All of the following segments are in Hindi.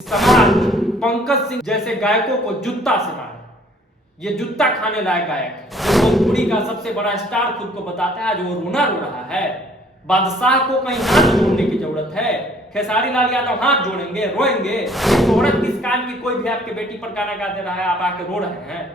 समाज पंकज सिंह जैसे गायकों को जूता से मारे। ये जूता खाने लायक गायक है। जो भोजपुरी का सबसे बड़ा स्टार खुद को बताता है, आज वो रोना रो रहा है। बादशाह को कहीं हाथ जोड़ने की जरूरत है। खेसारी लाल यादव हाथ जोड़ेंगे, रोएंगे। औरत किस काम की, कोई भी आपके बेटी पर गाना गा दे रहा है, आप आके रो रहे हैं।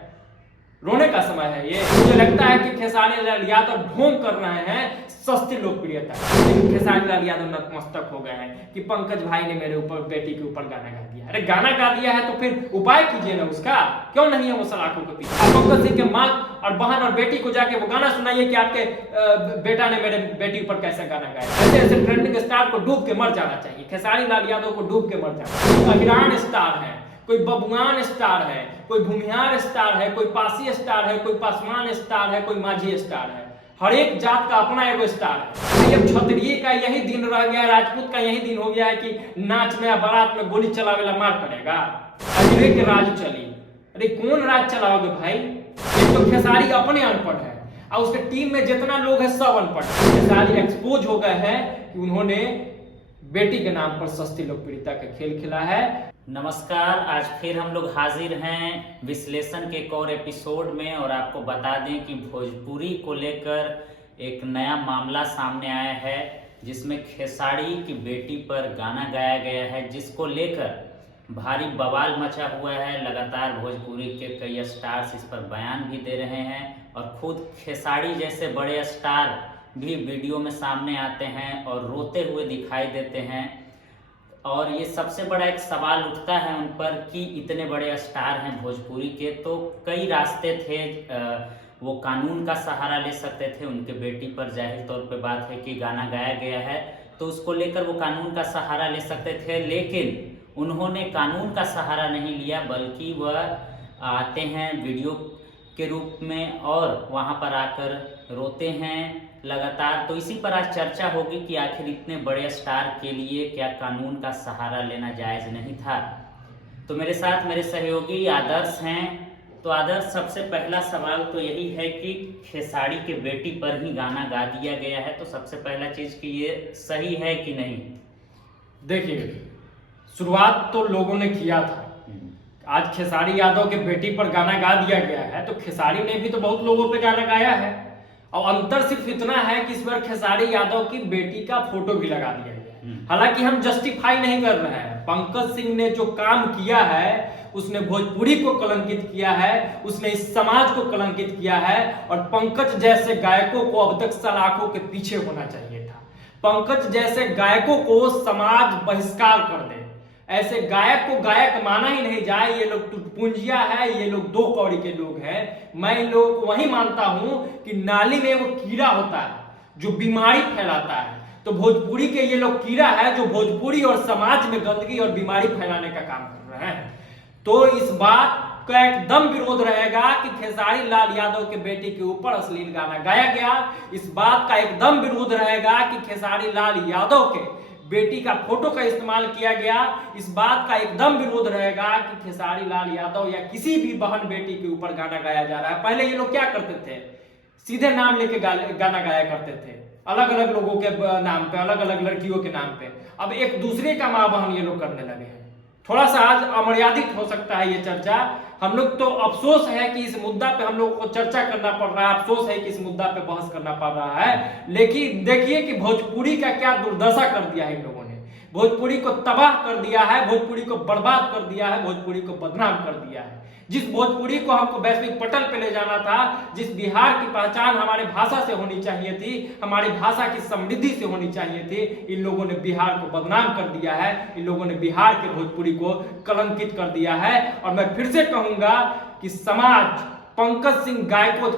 रोने का समय है ये। मुझे लगता है कि खेसारी लाल यादव ढोंग कर रहे हैं सस्ती लोकप्रियता। लेकिन खेसारी लाल यादव नतमस्तक हो गए हैं कि पंकज भाई ने मेरे ऊपर, बेटी के ऊपर गाना गा दिया। अरे गाना गा दिया है तो फिर उपाय कीजिए ना उसका। क्यों नहीं है वो सलाखों के पीछे? पंकज सिंह के माँ और बहन और बेटी को जाके वो गाना सुनाइए कि आपके बेटा ने मेरे बेटी पर कैसे गाना गाया। ऐसे ऐसे ट्रेंडिंग स्टार को डूब के मर जाना चाहिए। खेसारी लाल यादव को डूब के मर जाना। अहिरान स्टार है, कोई बबुआन स्टार है, कोई भूमिहार स्टार है, कोई पासी स्टार है, कोई पासवान स्टार है, कोई माझी स्टार है। हर एक जात का अपना एगो स्टार है। अब क्षत्रिय का यही दिन रह गया, राजपूत का यही दिन हो गया है कि नाच में या बारात में गोली चलावेला मार पड़ेगा। अजरे के राज चली। अरे कौन राज चलाओगे भाई? एक तो खेसारी अपने अनपढ़ है और उसके टीम में जितना लोग है सब अनपढ़ है। खेसारी एक्सपोज हो गए हैं कि उन्होंने बेटी के नाम पर सस्ती लोकप्रियता का खेल खेला है। नमस्कार, आज फिर हम लोग हाजिर हैं विश्लेषण के एक और एपिसोड में। और आपको बता दें कि भोजपुरी को लेकर एक नया मामला सामने आया है, जिसमें खेसारी की बेटी पर गाना गाया गया है, जिसको लेकर भारी बवाल मचा हुआ है। लगातार भोजपुरी के कई स्टार्स इस पर बयान भी दे रहे हैं और खुद खेसारी जैसे बड़े स्टार भी वीडियो में सामने आते हैं और रोते हुए दिखाई देते हैं। और ये सबसे बड़ा एक सवाल उठता है उन पर कि इतने बड़े स्टार हैं भोजपुरी के, तो कई रास्ते थे। वो कानून का सहारा ले सकते थे। उनके बेटी पर जाहिर तौर पे बात है कि गाना गाया गया है तो उसको लेकर वो कानून का सहारा ले सकते थे, लेकिन उन्होंने कानून का सहारा नहीं लिया, बल्कि वह आते हैं वीडियो के रूप में और वहाँ पर आकर रोते हैं लगातार। तो इसी पर आज चर्चा होगी कि आखिर इतने बड़े स्टार के लिए क्या कानून का सहारा लेना जायज़ नहीं था। तो मेरे साथ मेरे सहयोगी आदर्श हैं। तो आदर्श, सबसे पहला सवाल तो यही है कि खेसारी के बेटी पर ही गाना गा दिया गया है, तो सबसे पहला चीज़ कि ये सही है कि नहीं? देखिए, शुरुआत तो लोगों ने किया था। आज खेसारी यादव के बेटी पर गाना गा दिया गया है तो खेसारी ने भी तो बहुत लोगों पे गाना गाया है। और अंतर सिर्फ इतना है कि इस बार खेसारी यादव की बेटी का फोटो भी लगा दिया गया है। हालांकि हम जस्टिफाई नहीं कर रहे हैं। पंकज सिंह ने जो काम किया है, उसने भोजपुरी को कलंकित किया है, उसने इस समाज को कलंकित किया है। और पंकज जैसे गायकों को अब तक सलाखों के पीछे होना चाहिए था। पंकज जैसे गायकों को समाज बहिष्कार कर दे। ऐसे गायक को गायक माना ही नहीं जाए। ये लोग टुटपुंजिया है, ये लोग दो कौड़ी के लोग हैं। मैं इन लोगों को वही मानता हूं कि नाली में वो कीड़ा होता है जो बीमारी फैलाता है। तो भोजपुरी के ये लोग कीड़ा है जो भोजपुरी और समाज में गंदगी और बीमारी फैलाने का काम कर रहे हैं। तो इस बात का एकदम विरोध रहेगा कि खेसारी लाल यादव के बेटी के ऊपर अश्लील गाना गाया गया। इस बात का एकदम विरोध रहेगा कि खेसारी लाल यादव के बेटी का फोटो का इस्तेमाल किया गया। इस बात का एकदम विरोध रहेगा कि खेसारी लाल यादव या किसी भी बहन बेटी के ऊपर गाना गाया जा रहा है। पहले ये लोग क्या करते थे? सीधे नाम लेके गाना गाया करते थे, अलग अलग लोगों के नाम पे, अलग अलग लड़कियों के नाम पे। अब एक दूसरे का मां बहन ये लोग करने लगे हैं। थोड़ा सा आज अमर्यादित हो सकता है ये चर्चा। हम लोग तो अफसोस है कि इस मुद्दा पे हम लोग को चर्चा करना पड़ रहा है, अफसोस है कि इस मुद्दा पे बहस करना पड़ रहा है। लेकिन देखिए कि भोजपुरी का क्या दुर्दशा कर दिया है इन लोगों ने। भोजपुरी को तबाह कर दिया है, भोजपुरी को बर्बाद कर दिया है, भोजपुरी को बदनाम कर दिया है। जिस भोजपुरी को हमको वैश्विक पटल पे ले जाना था, जिस बिहार की पहचान हमारे भाषा से होनी चाहिए थी, हमारी भाषा की समृद्धि से होनी चाहिए थी, इन लोगों ने बिहार को बदनाम कर दिया है। इन लोगों ने बिहार के भोजपुरी को कलंकित कर दिया है। और मैं फिर से कहूंगा कि समाज पंकज सिंह गायकों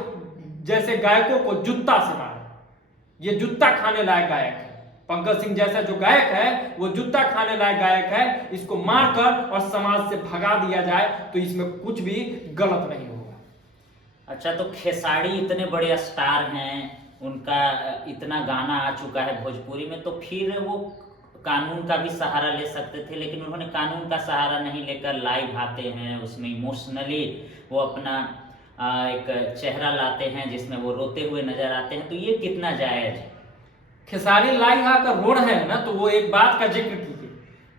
जैसे गायकों को जूता से मारे। ये जूता खाने लायक गायक है। पंकज सिंह जैसा जो गायक है वो जूता खाने लायक गायक है। इसको मारकर और समाज से भगा दिया जाए तो इसमें कुछ भी गलत नहीं होगा। अच्छा, तो खेसारी इतने बड़े स्टार हैं, उनका इतना गाना आ चुका है भोजपुरी में, तो फिर वो कानून का भी सहारा ले सकते थे, लेकिन उन्होंने कानून का सहारा नहीं लेकर लाइव आते हैं, उसमें इमोशनली वो अपना एक चेहरा लाते हैं जिसमें वो रोते हुए नजर आते हैं। तो ये कितना जायज है? खेसारी लाइव आकर रो रहे हैं ना, तो वो एक बात का जिक्र कीजिए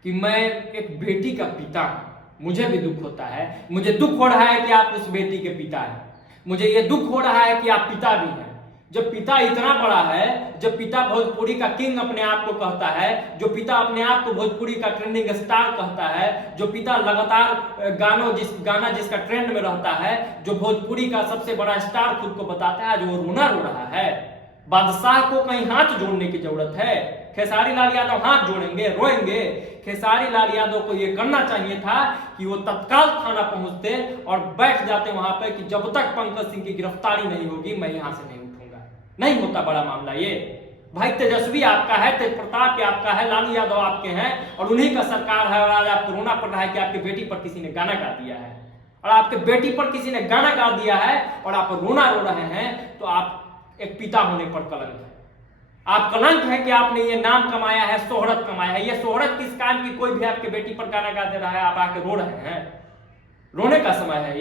कि मैं एक बेटी का पिता हूं, मुझे भी दुख होता है। मुझे दुख हो रहा है कि आप उस बेटी के पिता हैं, मुझे ये दुख हो रहा है कि आप पिता भी हैं। जब पिता इतना बड़ा है, जब पिता भोजपुरी का किंग अपने आप को कहता है, जो पिता अपने आप को भोजपुरी का ट्रेंडिंग स्टार कहता है, जो पिता लगातार गाना जिसका ट्रेंड में रहता है, जो भोजपुरी का सबसे बड़ा स्टार खुद को बताता है, आज वो रोना रो रहा है। बादशाह को कहीं हाथ जोड़ने की जरूरत है। खेसारी लाल यादव हाथ जोड़ेंगे, रोएंगे? खेसारी लाल यादव को यह करना चाहिए था कि वो तत्काल थाना पहुंचते और बैठ जाते वहां पर कि जब तक पंकज सिंह की गिरफ्तारी नहीं होगी मैं यहां से नहीं उठूंगा। नहीं होता बड़ा मामला ये। भाई तेजस्वी आपका है, तेज प्रताप आपका है, लालू यादव आपके हैं और उन्हीं का सरकार है। और आज आपको रोना पड़ रहा है कि आपकी बेटी पर किसी ने गाना गा दिया है, और आपके बेटी पर किसी ने गाना गा दिया है और आप रोना रो रहे हैं, तो आप एक पिता होने पर कलंक है। आप कलंक है कि आपने ये नाम कमाया है, शोहरत कमाया है। ये शोहरत किस काम की? कोई भी आपके बेटी पर गाना गा दे रहा है, आप आके रो रहे हैं। रोने का समय है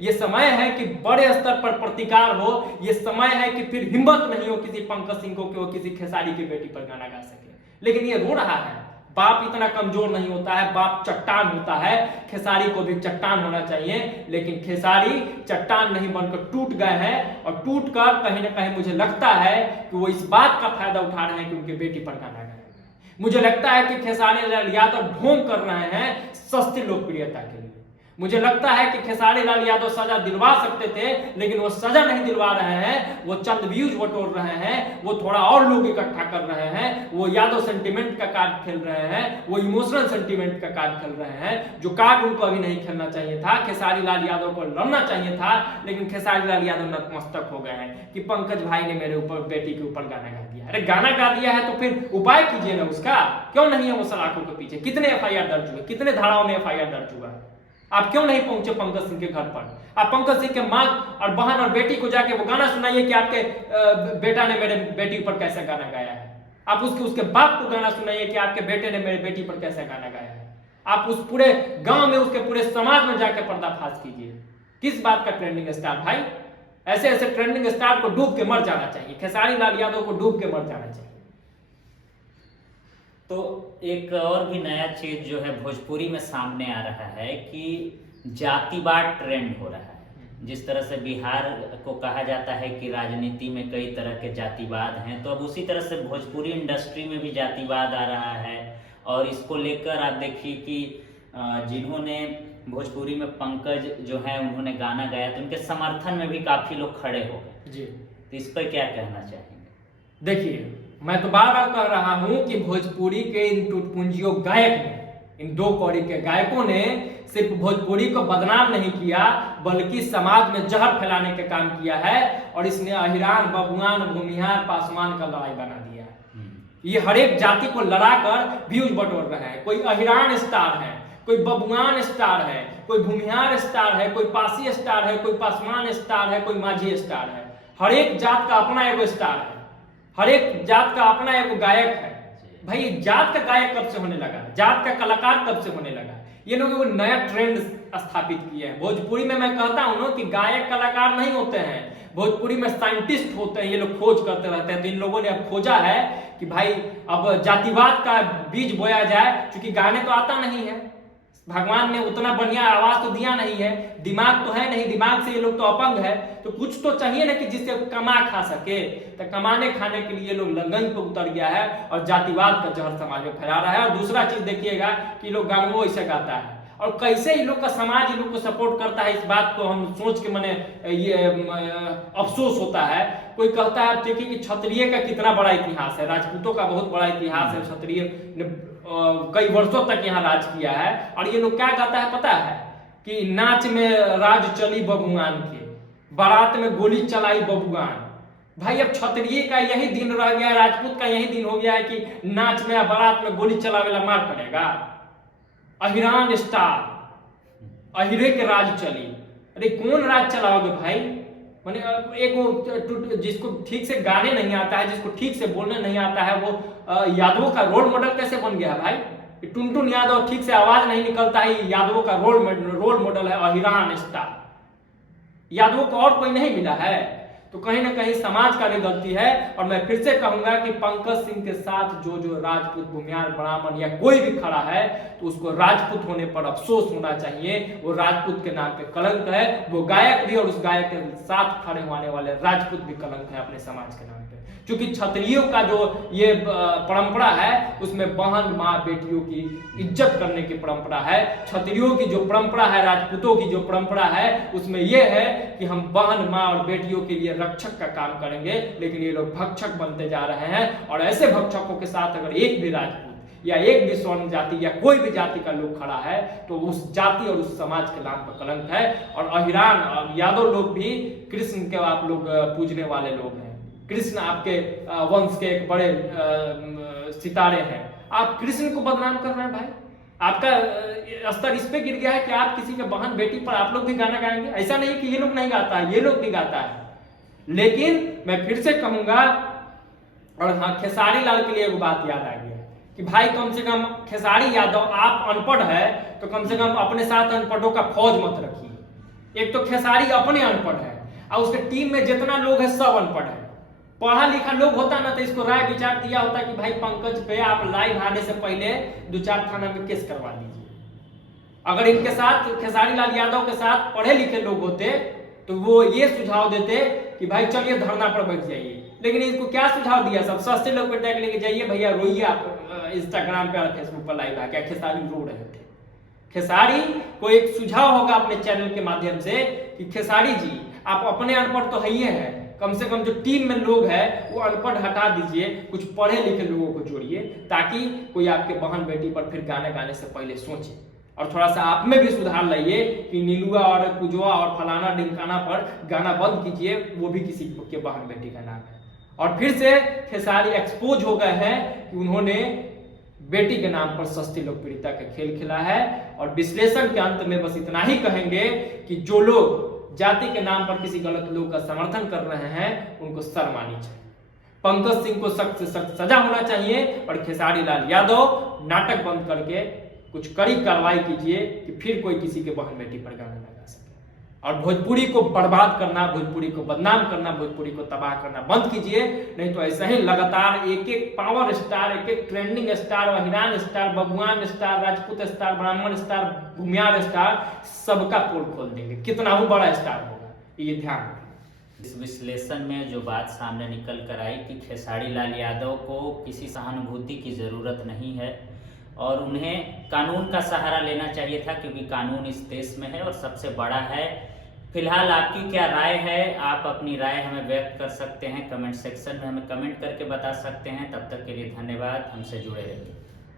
ये समय है कि बड़े स्तर पर प्रतिकार हो। ये समय है कि फिर हिम्मत नहीं हो किसी पंकज सिंह को कि वो किसी खेसारी की बेटी पर गाना गा सके। लेकिन ये रो रहा है। बाप इतना कमजोर नहीं होता है, बाप चट्टान होता है। खेसारी को भी चट्टान होना चाहिए, लेकिन खेसारी चट्टान नहीं बनकर टूट गए हैं। और टूट कर कहीं ना कहीं मुझे लगता है कि वो इस बात का फायदा उठा रहे हैं कि उनके बेटी पर गाना गाए। मुझे लगता है कि खेसारी लाल यादव ढोंग कर रहे हैं सस्ती लोकप्रियता के लिए। मुझे लगता है कि खेसारी लाल यादव सजा दिलवा सकते थे, लेकिन वो सजा नहीं दिलवा रहे हैं। वो चंद व्यूज बटोर रहे हैं, वो थोड़ा और लोग इकट्ठा कर रहे हैं, वो यादव सेंटिमेंट का कार्ड खेल रहे हैं, वो इमोशनल सेंटिमेंट का कार्ड खेल रहे हैं, जो कार्ड उनको अभी नहीं खेलना चाहिए था। खेसारी लाल यादव को लड़ना चाहिए था, लेकिन खेसारी लाल यादव नतमस्तक हो गए हैं कि पंकज भाई ने मेरे ऊपर, बेटी के ऊपर गाना गा दिया। अरे गाना गा दिया है तो फिर उपाय कीजिए ना उसका। क्यों नहीं है वो सलाखों के पीछे? कितने एफआईआर दर्ज हुए, कितने धाराओं में एफआईआर दर्ज हुआ? आप क्यों नहीं पहुंचे पंकज सिंह के घर पर? आप पंकज सिंह के मां और बहन और बेटी को जाके वो गाना सुनाइए कि आपके बेटा ने मेरे बेटी पर कैसा गाना गाया है। आप उसके बाप को गाना सुनाइए कि आपके बेटे ने मेरे बेटी पर कैसा गाना गाया है। आप उस पूरे गांव में, उसके पूरे समाज में जाके पर्दाफाश कीजिए। किस बात का ट्रेंडिंग स्टार भाई? ऐसे ऐसे ट्रेंडिंग स्टार को डूब के मर जाना चाहिए। खेसारी लाल यादव को डूब के मर जाना चाहिए। तो एक और भी नया चीज जो है भोजपुरी में सामने आ रहा है कि जातिवाद ट्रेंड हो रहा है। जिस तरह से बिहार को कहा जाता है कि राजनीति में कई तरह के जातिवाद हैं, तो अब उसी तरह से भोजपुरी इंडस्ट्री में भी जातिवाद आ रहा है। और इसको लेकर आप देखिए कि जिन्होंने भोजपुरी में पंकज जो है उन्होंने गाना गाया, तो उनके समर्थन में भी काफी लोग खड़े हो गए जी। तो इस पर क्या कहना चाहेंगे? देखिए, मैं तो बार बार कह रहा हूं कि भोजपुरी के इन टूटपुंजियों गायक ने, इन दो कौड़ी के गायकों ने सिर्फ भोजपुरी को बदनाम नहीं किया, बल्कि समाज में जहर फैलाने का काम किया है। और इसने अहिरान, बबुआन, भूमिहार, पासवान का लड़ाई बना दिया है। ये हर एक जाति को लड़ाकर व्यूज बटोर रहे हैं। कोई अहिरान स्टार है, कोई बबुआन स्टार है, कोई भूमिहार स्टार है, कोई पासी स्टार है, कोई पासवान स्टार है, कोई माझी स्टार है। हर एक जात का अपना एगो स्टार है, हर एक जात का अपना एक गायक है। भाई जात का गायक कब से होने लगा? जात का कलाकार कब से होने लगा? ये लोग वो नया ट्रेंड स्थापित किए हैं भोजपुरी में। मैं कहता हूं ना कि गायक कलाकार नहीं होते हैं, भोजपुरी में साइंटिस्ट होते हैं। ये लोग खोज करते रहते हैं। तो इन लोगों ने अब खोजा है कि भाई अब जातिवाद का बीज बोया जाए। क्योंकि गाने तो आता नहीं है, भगवान ने उतना बढ़िया आवाज तो दिया नहीं है, दिमाग तो है नहीं, दिमाग से ये लोग तो अपंग है। तो कुछ तो चाहिए ना कि जिससे कमा खा सके। तो कमाने खाने के लिए लोग लंगन पे उतर गया है और जातिवाद का जहर समाज में फैला रहा है। और दूसरा चीज देखिएगा कि लोग गानों ऐसे गाता है और कैसे इन लोग का समाज इन लोग को सपोर्ट करता है। इस बात को हम सोच के मैंने ये अफसोस होता है। कोई कहता है, देखिए कि क्षत्रिय का कितना बड़ा इतिहास है, राजपूतों का बहुत बड़ा इतिहास है। क्षत्रिय ने कई वर्षों तक यहाँ राज किया है। और ये लोग क्या कहता है पता है? कि नाच में राज चली बबुआन के, बारात में गोली चलाई बबुआन। भाई अब क्षत्रिय का यही दिन रह गया, राजपूत का यही दिन हो गया है कि नाच में बारात में गोली चलावेला मार पड़ेगा। अहिरान स्टार, अहिरे के राज चली। अरे कौन राज चलाओगे भाई? माने एक जिसको ठीक से गाने नहीं आता है, जिसको ठीक से बोलने नहीं आता है, वो यादवों का रोल मॉडल कैसे बन गया भाई? टुनटुन यादव ठीक से आवाज नहीं निकलता है, यादवों का रोल मॉडल है अहिरान स्टार। यादवों को और कोई नहीं मिला है। तो कहीं ना कहीं समाज का भी गलती है। और मैं फिर से कहूंगा कि पंकज सिंह के साथ जो राजपूत, भूमियार, ब्राह्मण या कोई भी खड़ा है तो उसको राजपूत होने पर अफसोस होना चाहिए। वो राजपूत के नाम पे कलंक है, वो गायक भी और उस गायक के साथ खड़े होने वाले राजपूत भी कलंक है अपने समाज के नाम पे। क्योंकि क्षत्रियों का जो ये परंपरा है उसमें बहन, माँ, बेटियों की इज्जत करने की परंपरा है। क्षत्रियों की जो परंपरा है, राजपूतों की जो परंपरा है उसमें यह है कि हम बहन, माँ और बेटियों के लिए रक्षक का काम करेंगे, लेकिन ये लोग भक्षक बनते जा रहे हैं। और ऐसे भक्षकों के साथ अगर एक भी राजपूत या एक भी स्वर्ण जाति या कोई भी जाति का लोग खड़ा है तो उस जाति और उस समाज के नाम पर कलंक है। और अहिरान और यादव लोग भी कृष्ण के आप लोग पूजने वाले लोग हैं, कृष्ण आपके वंश के एक बड़े सितारे हैं, आप कृष्ण को बदनाम कर रहे हैं भाई। आपका स्तर इस पे गिर गया है कि आप किसी के बहन बेटी पर आप लोग भी गाना गाएंगे। ऐसा नहीं कि ये लोग नहीं गाता है, ये लोग भी गाता है। लेकिन मैं फिर से कहूंगा, और हाँ, खेसारी लाल के लिए एक बात याद आ गया कि भाई कम से कम खेसारी यादव, आप अनपढ़ है तो कम से कम अपने साथ अनपढ़ों का फौज मत रखिए। एक तो खेसारी अपने अनपढ़ है और उसके टीम में जितना लोग है सब अनपढ़ है। पढ़ा लिखा लोग होता ना तो इसको राय विचार दिया होता कि भाई पंकज पे आप लाइव आने से पहले 2-4 थाना में केस करवा दीजिए। अगर इनके साथ खेसारी लाल यादव के साथ पढ़े लिखे लोग होते तो वो ये सुझाव देते कि भाई चलिए धरना पर बैठ जाइए। लेकिन इनको क्या सुझाव दिया, सब सस्ते लोग पे टैग लेके जाइए, भैया रोइए आप इंस्टाग्राम पे और फेसबुक पर लाइव आके। खेसारी रो रहे थे। खेसारी को एक सुझाव होगा अपने चैनल के माध्यम से कि खेसारी जी आप अपने अनपढ़ तो है ही है, कम से कम जो टीम में लोग है वो अनपढ़ हटा दीजिए, कुछ पढ़े लिखे लोगों को जोड़िए ताकि कोई आपके बहन बेटी पर फिर गाने गाने से पहले सोचे। और थोड़ा सा आप में भी सुधार लाइए कि नीलुआ और कुजवा और फलाना ढिमकाना पर गाना बंद कीजिए, वो भी किसी के बहन बेटी का नाम है। और फिर से खेसारी एक्सपोज हो गए हैं कि उन्होंने बेटी के नाम पर सस्ती लोकप्रियता का खेल खेला है। और विश्लेषण के अंत में बस इतना ही कहेंगे कि जो लोग जाति के नाम पर किसी गलत लोग का समर्थन कर रहे हैं उनको शर्म आनी चाहिए। पंकज सिंह को सख्त से सख्त सजा होना चाहिए और खेसारी लाल यादव नाटक बंद करके कुछ कड़ी कार्रवाई कीजिए कि फिर कोई किसी के बहन बेटी पर गाना ना गा सके। और भोजपुरी को बर्बाद करना, भोजपुरी को बदनाम करना, भोजपुरी को तबाह करना बंद कीजिए, नहीं तो ऐसा ही लगातार एक एक पावर स्टार, एक एक ट्रेंडिंग स्टार, अहिरान स्टार, बबुआन स्टार, राजपूत स्टार, ब्राह्मण स्टार, भूमियार स्टार, सबका पोल खोल देंगे। कितना ही बड़ा स्टार होगा ये ध्यान रखें। इस विश्लेषण में जो बात सामने निकल कर आई कि खेसारी लाल यादव को किसी सहानुभूति की जरूरत नहीं है और उन्हें कानून का सहारा लेना चाहिए था, क्योंकि कानून इस देश में है और सबसे बड़ा है। फिलहाल आपकी क्या राय है? आप अपनी राय हमें व्यक्त कर सकते हैं कमेंट सेक्शन में, हमें कमेंट करके बता सकते हैं। तब तक के लिए धन्यवाद, हमसे जुड़े रहिए।